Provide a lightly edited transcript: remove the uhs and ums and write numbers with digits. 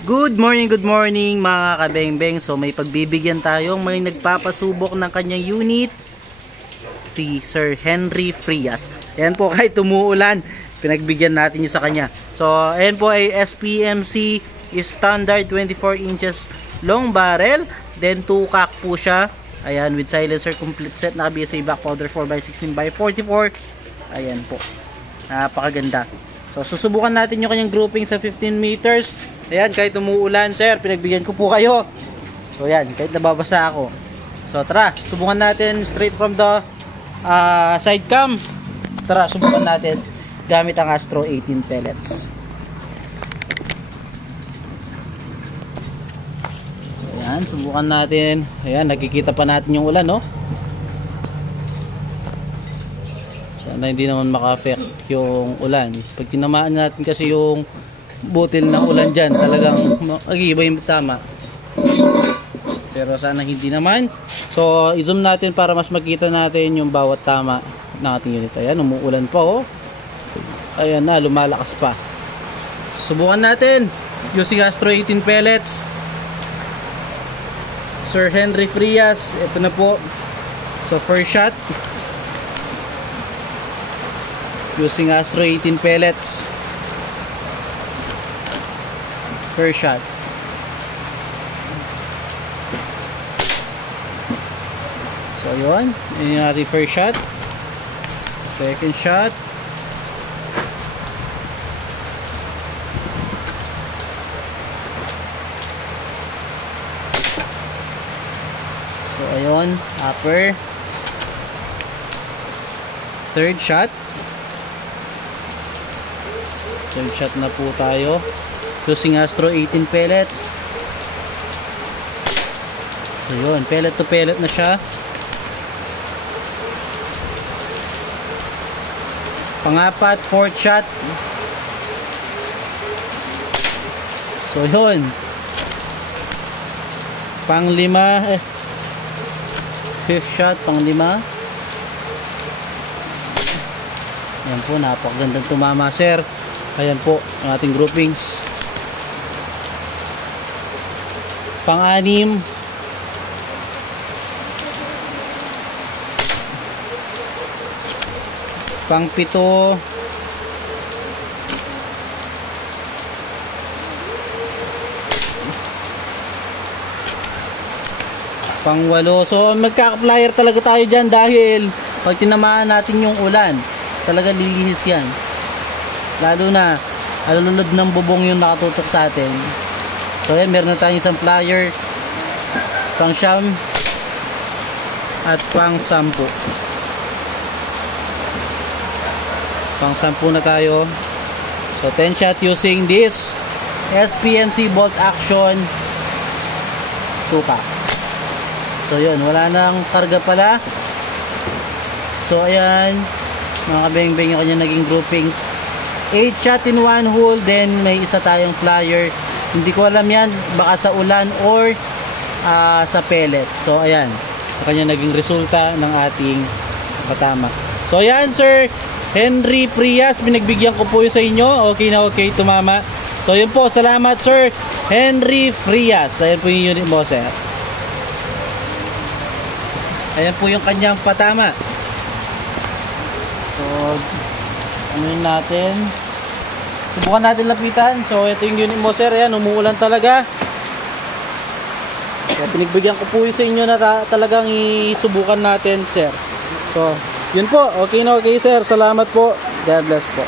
Good morning mga kabengbeng. So may pagbibigyan tayong may nagpapasubok ng kanyang unit, si Sir Henry Frias. Ayan po, kahit tumuulan, pinagbigyan natin yung sa kanya. So ayan po ay SPMC standard 24 inches long barrel, then 2 cock po siya. Ayan, with silencer complete set, naka BSA back powder 4x16x44. Ayan po, napakaganda. So susubukan natin yung kanyang grouping sa 15 meters. Ayan, kahit umuulan sir, pinagbigyan ko po kayo. So ayan, kahit nababasa ako. So tara, subukan natin straight from the side cam. Tara, subukan natin gamit ang Astro 18 pellets. So ayan, subukan natin. Ayan, nakikita pa natin yung ulan, no? Sana hindi naman maka-affect yung ulan. Pag tinamaan natin kasi yung butil ng ulan dyan, talagang mag-iiba yung tama. Pero sana hindi naman. So i-zoom natin para mas makita natin yung bawat tama ng ating unit. Ayan, umuulan pa, oh. Ayan na, lumalakas pa. Subukan natin using Astro 18 pellets, Sir Henry Frias. Ito na po. So first shot using Astro 18 pellets. First shot. So yun, yun yung ating first shot. Second shot. So ayun, upper. Third shot. Third shot na po tayo using Astro 18 pellets. So yun, pellet to pellet na siya. Pangapat, fourth shot. So yun, panglima, fifth shot, panglima. Ayan po, napakagandang tumama sir. Ayan po ang ating groupings. Pang-anim, pang-pito, pang-walo. So magkaka-flyer talaga tayo dyan dahil pag tinamaan natin yung ulan, talaga lilinis yan. Lalo na alulunod ng bubong yung nakatutok sa atin. So ayan, meron na tayong isang flyer, pang siyam at pang 10. Pang 10 na tayo. So 10 shot using this SPMC bolt action 2 pack. So yun, wala nang karga pala. So ayan mga kabeng-beng, yung kanya naging groupings. 8 shot in 1 hole, then may isa tayong flyer. Hindi ko alam yan, baka sa ulan or sa pellet. So ayan, kanya naging resulta ng ating patama. So ayan Sir Henry Frias, binagbigyan ko po yun sa inyo. Okay na okay, tumama. So yun po, salamat Sir Henry Frias. Ayan po yung unit mo sir. Ayan po yung kanyang patama. So ano yun natin, subukan natin lapitan. So ito yung unit mo sir. Ayan, umuulan talaga. So pinagbigyan ko po yun sa inyo na talagang isubukan natin sir. So yun po, okay na okay sir. Salamat po. God bless po.